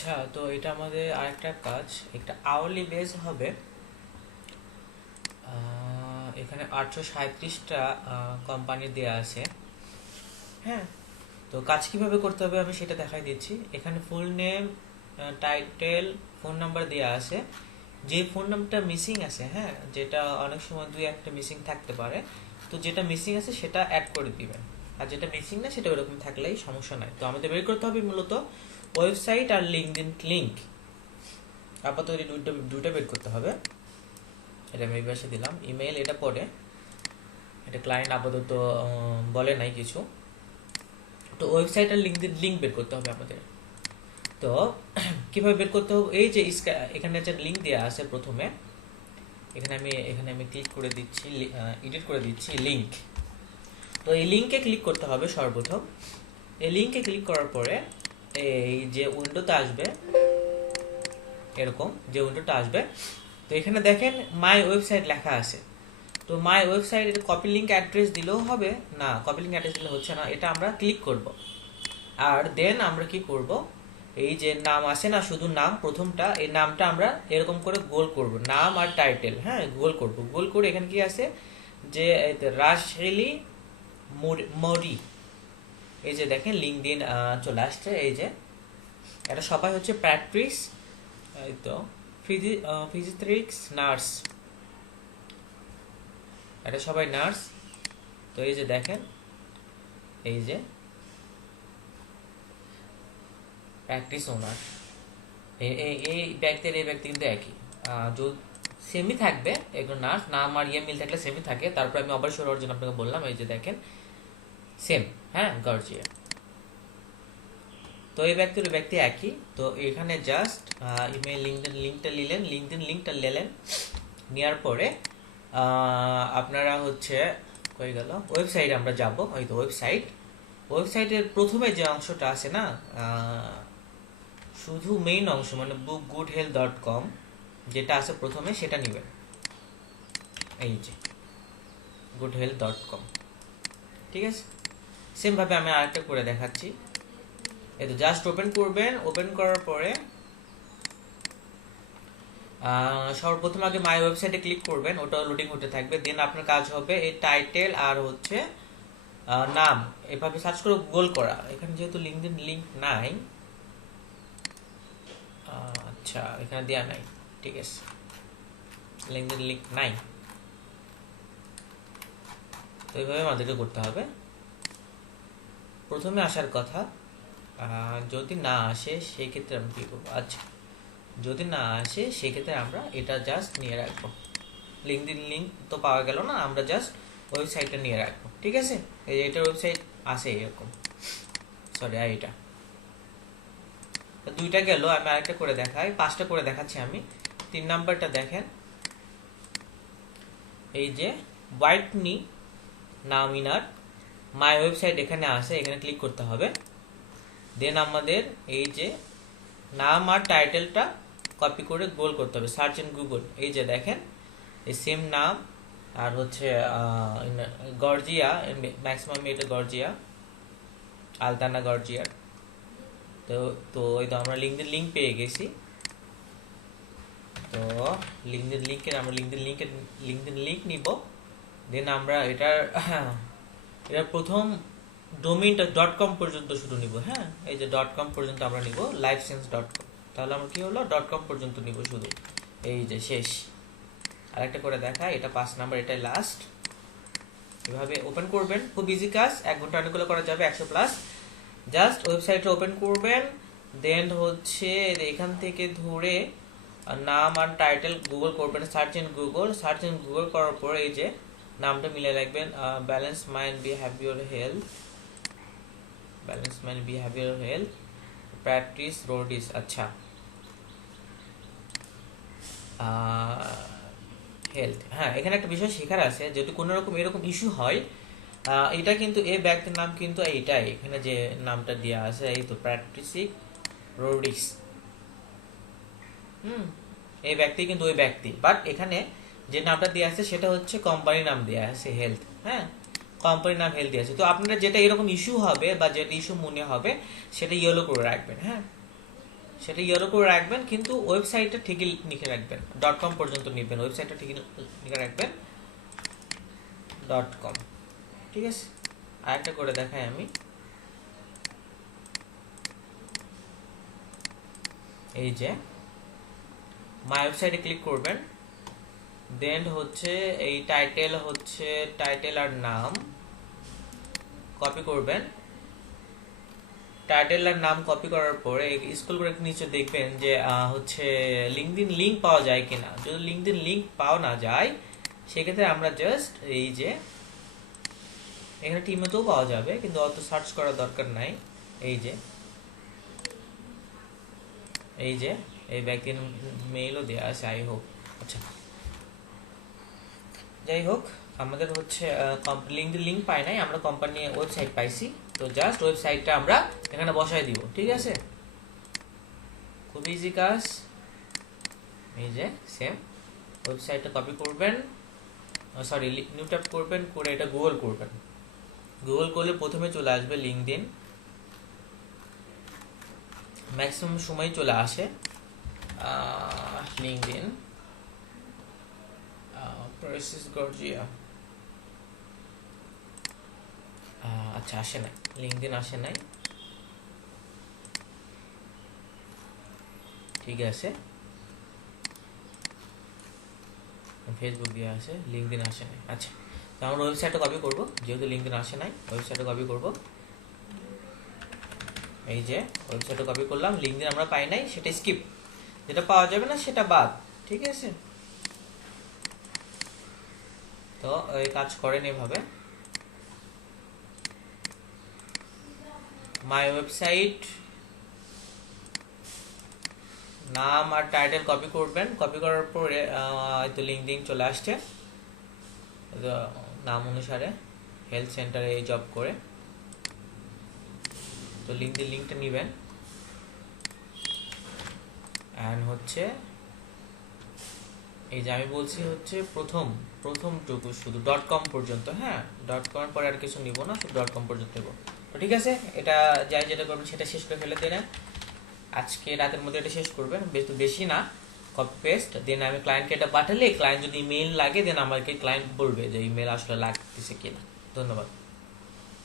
আচ্ছা, তো এটা আমাদের আরেকটা কাজ, একটা আওয়ারলি বেস হবে। এখানে 837টা কোম্পানি দেয়া আছে। হ্যাঁ, তো কাজ কিভাবে করতে হবে আমি সেটা দেখাই দিচ্ছি। এখানে full name, title, phone number দেয়া আছে। যে ফোন নাম্বারটা মিসিং আছে, হ্যাঁ, যেটা অনেক সময় দুই একটা মিসিং থাকতে পারে, তো যেটা মিসিং আছে সেটা অ্যাড করে দিবেন। আর যেটা মিসিং না সেটা ওরকম থাকলেই সমস্যা নাই। তো আমাদের বের করতে হবে মূলত ওয়েবসাইট আর লিঙ্কডইন লিঙ্ক। আপাতত এই দুইটা দুইটা বের করতে হবে। এটা আমি এই পাশে দিলাম। ইমেল এটা পরে, এটা ক্লায়েন্ট আপাতত বলে নাই কিছু। তো ওয়েবসাইট আর লিঙ্ক বের করতে হবে আমাদের। তো কিভাবে বের করতে হবে, এই যে এখানে একটা লিঙ্ক দেওয়া আছে প্রথমে, এখানে আমি ক্লিক করে দিচ্ছি, এডিট করে দিচ্ছি লিঙ্ক। তো এই লিঙ্কে ক্লিক করতে হবে সর্বপ্রথম। এই লিঙ্কে ক্লিক করার পরে এই যে উইন্ডোতে আসবে, এরকম যে উইন্ডোটা আসবে, তো এখানে দেখেন মাই ওয়েবসাইট লেখা আছে। তো মাই ওয়েবসাইট, এটা কপি লিঙ্ক অ্যাড্রেস দিলেও হবে না, কপি লিঙ্ক অ্যাড্রেস দিলে হচ্ছে না, এটা আমরা ক্লিক করব। আর দেন আমরা কি করব, এই যে নাম আছে না, শুধু নাম প্রথমটা, এই নামটা আমরা এরকম করে গোল করব, নাম আর টাইটেল, হ্যাঁ, গোল করব। গোল করে এখানে কি আছে যে রাশহেলি মরি, এই যে দেখেন লিঙ্কডইন চলে আসছে। এই যে এটা সবাই হচ্ছে প্র্যাকটিস, এই তো ফিজিক্স নার্স, এটা সবাই নার্স। তো এই যে দেখেন, এই যে প্র্যাকটিস ওনার, এই ব্যক্তির এই ব্যক্তি কিন্তু একই, সেমই থাকবে, এগুলো নার্স নাম আর ইয়ে মিল থাকলে সেমই থাকে। তারপর আমি অবশ্যই ওর জন্য আপনাকে বললাম, এই যে দেখেন সেম, হ্যাঁ, গর্জিয়া। তো এই ব্যক্তির ওই ব্যক্তি একই। তো এখানে জাস্ট ইমেল লিঙ্কটা নিলেন, লিঙ্কডিন লিঙ্কটা নিলেন, নেওয়ার পরে আপনারা হচ্ছে কই গেল, ওয়েবসাইট আমরা যাব। ওই তো ওয়েবসাইটের প্রথমে যে অংশটা আছে না, শুধু মেইন অংশ মানে bookgoodhealth.com যেটা আছে প্রথমে সেটা নেবেন। এই যে goodhealth.com, ঠিক আছে। সেমভাবে আমি আরেকটা করে দেখাচ্ছি। এই তো জাস্ট ওপেন করবেন, ওপেন করার পরে সর্বপ্রথম আগে মাই ওয়েবসাইটে ক্লিক করবেন, ওটা লোডিং হতে থাকবে। দেন আপনার কাজ হবে এই টাইটেল আর হচ্ছে নাম এভাবে সার্চ করে গুগল করা। এখানে যেহেতু লিঙ্কডিন লিঙ্ক নাই, আচ্ছা এখানে দেওয়া নাই, ঠিক আছে, লিঙ্কডিন লিঙ্ক নাই, তো এইভাবে আমাদেরকে করতে হবে। প্রথমে আসার কথা, যদি না আসে সেই ক্ষেত্রে আমরা কী করবো, আচ্ছা যদি না আসে সেক্ষেত্রে আমরা এটা জাস্ট নিয়ে রাখবো। লিঙ্কডিন লিঙ্ক তো পাওয়া গেল না, আমরা জাস্ট ওয়েবসাইটটা নিয়ে রাখবো, ঠিক আছে। এই যে এটার ওয়েবসাইট আছে এরকম, সরি আর এটা দুইটা গেল। আমি আরেকটা করে দেখাই, 5টা করে দেখাচ্ছি আমি। 3 নাম্বারটা দেখেন, এই যে হোয়াইটনি নাম ইনার মাই ওয়েবসাইট এখানে আসে, এখানে ক্লিক করতে হবে। দেন আমাদের এই যে নাম আর টাইটেলটা কপি করে গোল করতে হবে, সার্চ ইন গুগল। এই যে দেখেন এই সেম নাম আর হচ্ছে গর্জিয়া, ম্যাক্সিমাম এটা গর্জিয়া, আলতানা গর্জিয়ার। তো তো এই তো আমরা লিঙ্কডিন লিঙ্ক পেয়ে গেছি। তো আমরা লিঙ্কডিন লিঙ্ক নিব। দেন আমরা এটার প্রথম ডোমেইনটা .com পর্যন্ত শুধু নিব, হ্যাঁ, এই যে .com পর্যন্ত আমরা নিব, livesense.com। তাহলে আমরা কি হলো .com পর্যন্ত নিব শুধু, এই যে শেষ। আরেকটা করে দেখা, এটা 5 নাম্বার, এটাই লাস্ট। এভাবে ওপেন করবেন, খুব ইজি কাজ, 1 ঘন্টা অনেকগুলো করা যাবে, 100+। জাস্ট ওয়েবসাইটটা ওপেন করবেন, দেন হচ্ছে এখান থেকে ধরে নাম আর টাইটেল গুগল করবেন, সার্চ ইন গুগল করার পর এই যে নামটা মিলে রাখবেন, balance mind behaviour health practice Roadies. আচ্ছা, হেলথ, হ্যাঁ, এখানে একটা বিষয় শেখার আছে, যদি কোনো রকম এরকম ইস্যু হয়, এটা কিন্তু এই ব্যক্তির নাম কিন্তু এইটাই, এখানে যে নামটা দেওয়া আছে, এই তো প্র্যাকটিসিক রোডিস, এই ব্যক্তি কিন্তু ওই ব্যক্তি, বাট এখানে যে নামটা দেওয়া আছে সেটা হচ্ছে কোম্পানির নাম দেওয়া আছে হেলথ, হ্যাঁ, কোম্পানির নাম হেলথ দেওয়া আছে। তো আপনারা যেটা এরকম ইস্যু হবে বা যেটা ইস্যু মনে হবে সেটা ইয়েলো করে রাখবেন, হ্যাঁ। সেটা ইয়েলো করে রাখবেন, কিন্তু ওয়েবসাইটটা ঠিকই লিখে রাখবেন, .com পর্যন্ত নেবেন, ওয়েবসাইটটা ঠিকই লিখে রাখবেন .com। ঠিক আছে, আরেকটা করে দেখাই আমি। এই যে মাই ওয়েবসাইটে ক্লিক করবেন, দেন হচ্ছে এই টাইটেল আর নাম কপি করবেন। টাইটেল আর নাম কপি করার পরে স্ক্রল করে নিচে দেখবেন যে হচ্ছে লিঙ্কডইন লিংক পাওয়া যায় কিনা। যদি লিঙ্কডইন লিংক পাওয়া না যায়, সেক্ষেত্রে আমরা জাস্ট এই যে এখানে টিমেতেও পাওয়া যাবে, কিন্তু অত সার্চ করার দরকার নাই। এই যে এই ব্যক্তির মেইলও দেওয়া আছে, আই হোপ। আচ্ছা, যাই হোক, আমাদের হচ্ছে লিঙ্কডইন লিংক পাই নাই, আমরা কোম্পানি ওয়েবসাইট পাইছি। তো জাস্ট ওয়েবসাইটটা আমরা এখানে বসাই দিব। ঠিক আছে, খুব ইজি কাজ। এই যে সেম ওয়েবসাইটটা কপি করবেন, সরি নিউ ট্যাব করবেন, করে এটা গুগল করবেন। গুগল করলে প্রথমে চলে আসবে লিঙ্কডইন, ম্যাক্সিমাম সময় চলে আসে লিঙ্কডইন প্রেসিস গর্জিয়া। আচ্ছা, আসে নাই, লিঙ্কডইন আসে নাই। ঠিক আছে, ফেসবুক দিয়ে আসে, লিঙ্কডইন আসে নাই। আচ্ছা, তো আমরা ওয়েবসাইটটা কপি করবো, যেহেতু লিঙ্কডইন আসে নাই, ওয়েবসাইটটা কপি করব। এই যে ওয়েবসাইটটা কপি করলাম, লিঙ্কডইন আমরা পাই নাই, সেটা স্কিপ, যেটা পাওয়া যাবে না সেটা বাদ। ঠিক আছে, তো এই কাজ করেন এভাবে। মাই ওয়েবসাইট নাম আর টাইটেল কপি করবেন, কপি করার পরে তো লিঙ্কডইন চলে আসছে নাম অনুসারে, হেলথ সেন্টারে এই জব করে। তো লিঙ্কডইন লিঙ্কটা নেবেন, অ্যান্ড হচ্ছে এই যে আমি বলছি হচ্ছে প্রথমটুকু শুধু .com পর্যন্ত। হ্যাঁ, .com পরে আর কিছু নিব না, শুধু .com পর্যন্ত নেব। তো ঠিক আছে, এটা যাই যেটা করবেন সেটা শেষ করে ফেলে দেন আজকে রাতের মধ্যে, এটা শেষ করবেন, বেশি না, কপি পেস্ট। দেন আমি ক্লায়েন্টকে এটা পাঠালে, ক্লায়েন্ট যদি ইমেল লাগে, দেন আমাকে ক্লায়েন্ট বলবে যে ইমেল আসলে লাগতেছে কিনা। ধন্যবাদ।